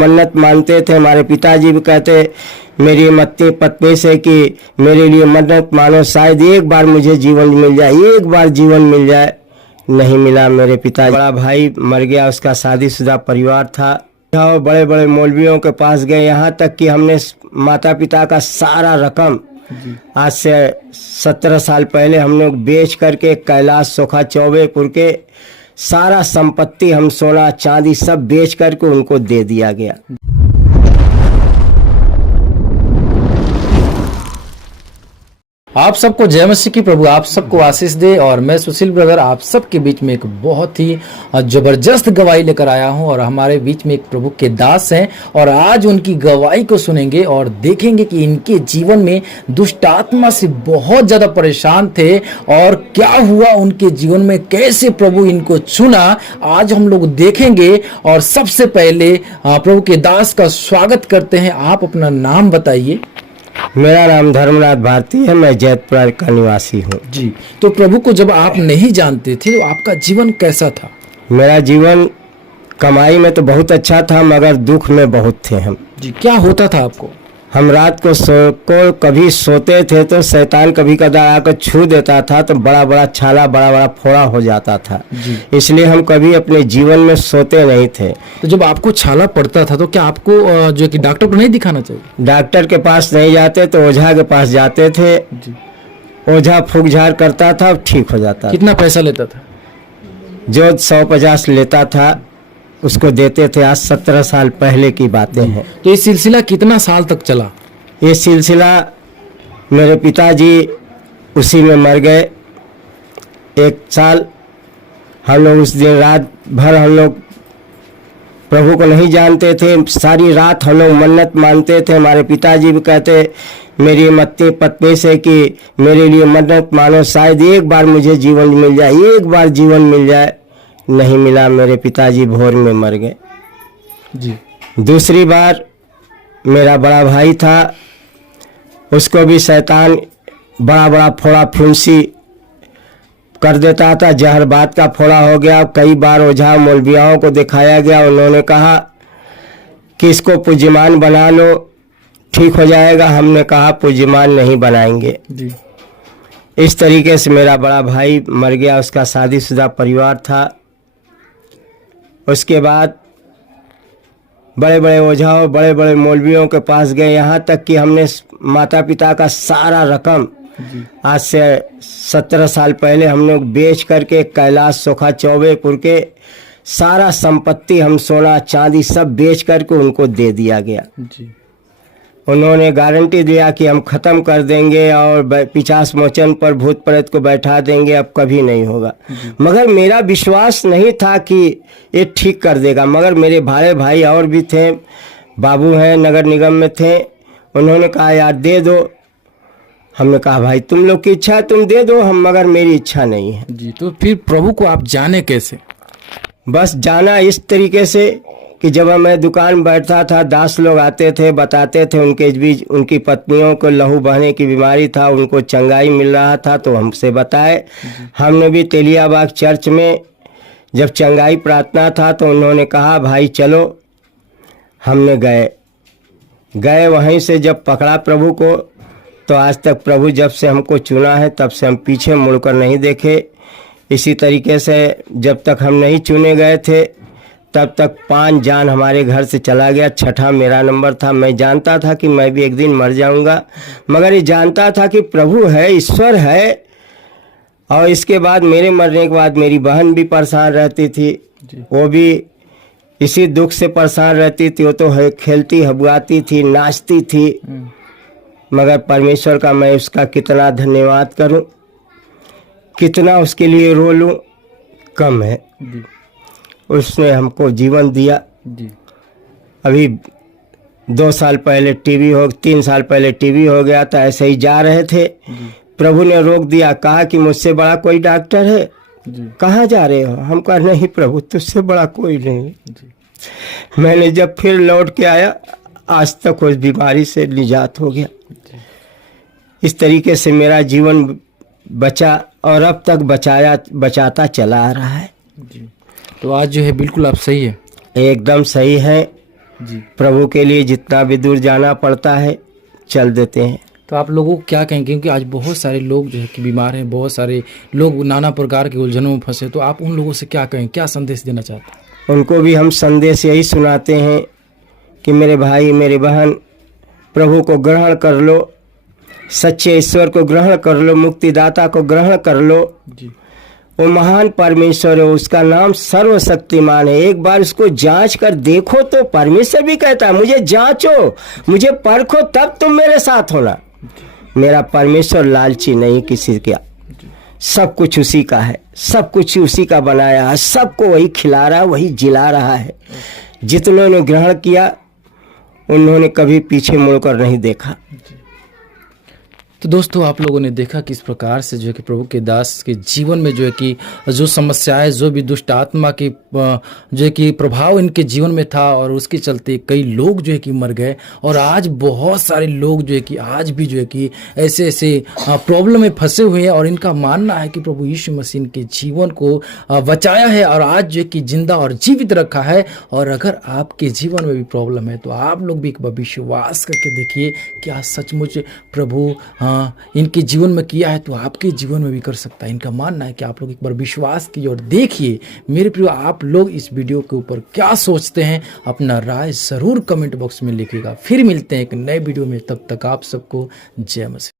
मन्नत मानते थे। हमारे पिताजी भी कहते मेरी मत्ती पत्नी से कि मेरे लिए मन्नत मानो, शायद एक बार मुझे जीवन मिल जाए, एक बार जीवन मिल जाए। नहीं मिला। मेरे पिता बड़ा भाई मर गया, उसका शादीशुदा परिवार था। और बड़े बड़े मौलवियों के पास गए, यहाँ तक कि हमने माता पिता का सारा रकम आज से 17 साल पहले हम लोग बेच करके कैलाश सोखा चौबेपुर के सारा संपत्ति, हम सोना चांदी सब बेच करके उनको दे दिया गया। आप सबको जय मसीह की, प्रभु आप सबको आशीष दे। और मैं सुशील ब्रदर आप सबके बीच में एक बहुत ही जबरदस्त गवाही लेकर आया हूं। और हमारे बीच में एक प्रभु के दास हैं और आज उनकी गवाही को सुनेंगे और देखेंगे कि इनके जीवन में दुष्ट आत्मा से बहुत ज्यादा परेशान थे और क्या हुआ उनके जीवन में, कैसे प्रभु इनको चुना, आज हम लोग देखेंगे। और सबसे पहले प्रभु के दास का स्वागत करते हैं। आप अपना नाम बताइए। मेरा नाम धर्मनाथ भारती है, मैं जैतपुर का निवासी हूँ। जी, तो प्रभु को जब आप नहीं जानते थे तो आपका जीवन कैसा था? मेरा जीवन कमाई में तो बहुत अच्छा था, मगर दुख में बहुत थे हम। जी, क्या होता था आपको? हम रात को कभी सोते थे तो शैतान कभी कदार आकर छू देता था तो बड़ा बड़ा छाला, बड़ा बड़ा फोड़ा हो जाता था। इसलिए हम कभी अपने जीवन में सोते नहीं थे। तो जब आपको छाला पड़ता था तो क्या आपको जो कि डॉक्टर को नहीं दिखाना चाहिए? डॉक्टर के पास नहीं जाते तो ओझा के पास जाते थे। ओझा फूक झाड़ करता था, ठीक हो जाता। कितना पैसा लेता था? जो 150 लेता था उसको देते थे। आज 17 साल पहले की बातें हैं। तो ये सिलसिला कितना साल तक चला? ये सिलसिला मेरे पिताजी उसी में मर गए। 1 साल हम लोग उस दिन रात भर हम लोग प्रभु को नहीं जानते थे। सारी रात हम लोग मन्नत मानते थे। हमारे पिताजी भी कहते मेरी मत्ती पत्नी से कि मेरे लिए मन्नत मानो, शायद एक बार मुझे जीवन मिल जाए, एक बार जीवन मिल जाए। नहीं मिला। मेरे पिताजी भोर में मर गए। जी। दूसरी बार मेरा बड़ा भाई था, उसको भी शैतान बड़ा बड़ा फोड़ा फुंसी कर देता था। जहर बात का फोड़ा हो गया। कई बार ओझा मौलवियों को दिखाया गया, उन्होंने कहा कि इसको पूज्यमान बना लो, ठीक हो जाएगा। हमने कहा पूज्यमान नहीं बनाएंगे। जी। इस तरीके से मेरा बड़ा भाई मर गया, उसका शादीशुदा परिवार था। उसके बाद बड़े बड़े ओझाओं, बड़े बड़े मौलवियों के पास गए, यहाँ तक कि हमने माता पिता का सारा रकम आज से 17 साल पहले हम लोग बेच करके कैलाश सोखा चौबेपुर के सारा संपत्ति, हम सोना चांदी सब बेच करके उनको दे दिया गया। जी। उन्होंने गारंटी दिया कि हम ख़त्म कर देंगे और पिशाच मोचन पर भूत प्रेत को बैठा देंगे, अब कभी नहीं होगा। मगर मेरा विश्वास नहीं था कि ये ठीक कर देगा। मगर मेरे भाई भाई और भी थे, बाबू हैं नगर निगम में थे, उन्होंने कहा यार दे दो। हमने कहा भाई तुम लोग की इच्छा है तुम दे दो, हम मगर मेरी इच्छा नहीं है। जी। तो फिर प्रभु को आप जाने कैसे? बस जाना इस तरीके से कि जब मैं दुकान बैठता था, दास लोग आते थे, बताते थे उनके बीच उनकी पत्नियों को लहू बहने की बीमारी था, उनको चंगाई मिल रहा था, तो हमसे बताए। हमने भी तेलियाबाग चर्च में जब चंगाई प्रार्थना था तो उन्होंने कहा भाई चलो। हमने गए वहीं से जब पकड़ा प्रभु को, तो आज तक प्रभु जब से हमको चुना है तब से हम पीछे मुड़कर नहीं देखे। इसी तरीके से जब तक हम नहीं चुने गए थे तब तक 5 जान हमारे घर से चला गया। 6ठा मेरा नंबर था। मैं जानता था कि मैं भी एक दिन मर जाऊंगा, मगर ये जानता था कि प्रभु है, ईश्वर है। और इसके बाद मेरे मरने के बाद मेरी बहन भी परेशान रहती थी, वो भी इसी दुख से परेशान रहती थी। वो तो खेलती हबुआती थी, नाचती थी, मगर परमेश्वर का मैं उसका कितना धन्यवाद करूं, कितना उसके लिए रो लूं, कम है। उसने हमको जीवन दिया। अभी 2 साल पहले टीवी 3 साल पहले टीवी हो गया था। ऐसे ही जा रहे थे, प्रभु ने रोक दिया, कहा कि मुझसे बड़ा कोई डॉक्टर है, कहाँ जा रहे हो? हम कहा नहीं प्रभु तुझसे बड़ा कोई नहीं। मैंने जब फिर लौट के आया, आज तक उस बीमारी से निजात हो गया। इस तरीके से मेरा जीवन बचा और अब तक बचाता चला आ रहा है। तो आज जो है बिल्कुल आप सही है, एकदम सही है। जी। प्रभु के लिए जितना भी दूर जाना पड़ता है चल देते हैं। तो आप लोगों को क्या कहेंगे, क्योंकि आज बहुत सारे लोग जो है कि बीमार हैं, बहुत सारे लोग नाना प्रकार के उलझनों में फंसे, तो आप उन लोगों से क्या कहें, क्या संदेश देना चाहते हैं? उनको भी हम संदेश यही सुनाते हैं कि मेरे भाई मेरे बहन, प्रभु को ग्रहण कर लो, सच्चे ईश्वर को ग्रहण कर लो, मुक्तिदाता को ग्रहण कर लो। जी। वो महान परमेश्वर है, उसका नाम सर्वशक्तिमान है। एक बार उसको जांच कर देखो तो परमेश्वर भी कहता है मुझे जांचो, मुझे परखो, तब तुम मेरे साथ होना। मेरा परमेश्वर लालची नहीं किसी का, सब कुछ उसी का है, सब कुछ उसी का बनाया है, सबको वही खिला रहा है, वही जिला रहा है। जितनों ने ग्रहण किया उन्होंने कभी पीछे मुड़कर नहीं देखा। तो दोस्तों, आप लोगों ने देखा किस प्रकार से जो है कि प्रभु के दास के जीवन में जो है कि जो समस्याएं, जो भी दुष्ट आत्मा की जो है कि प्रभाव इनके जीवन में था, और उसके चलते कई लोग जो है कि मर गए। और आज बहुत सारे लोग जो है कि आज भी जो है कि ऐसे ऐसे प्रॉब्लम में फंसे हुए हैं, और इनका मानना है कि प्रभु यीशु मसीह के जीवन को बचाया है और आज जो है कि जिंदा और जीवित रखा है। और अगर आपके जीवन में भी प्रॉब्लम है तो आप लोग भी एक बार विश्वास करके देखिए कि आज सचमुच प्रभु इनके जीवन में किया है तो आपके जीवन में भी कर सकता है। इनका मानना है कि आप लोग एक बार विश्वास कीजिए और देखिए। मेरे प्रिय, आप लोग इस वीडियो के ऊपर क्या सोचते हैं, अपना राय जरूर कमेंट बॉक्स में लिखिएगा। फिर मिलते हैं एक नए वीडियो में, तब तक आप सबको जय मसीह।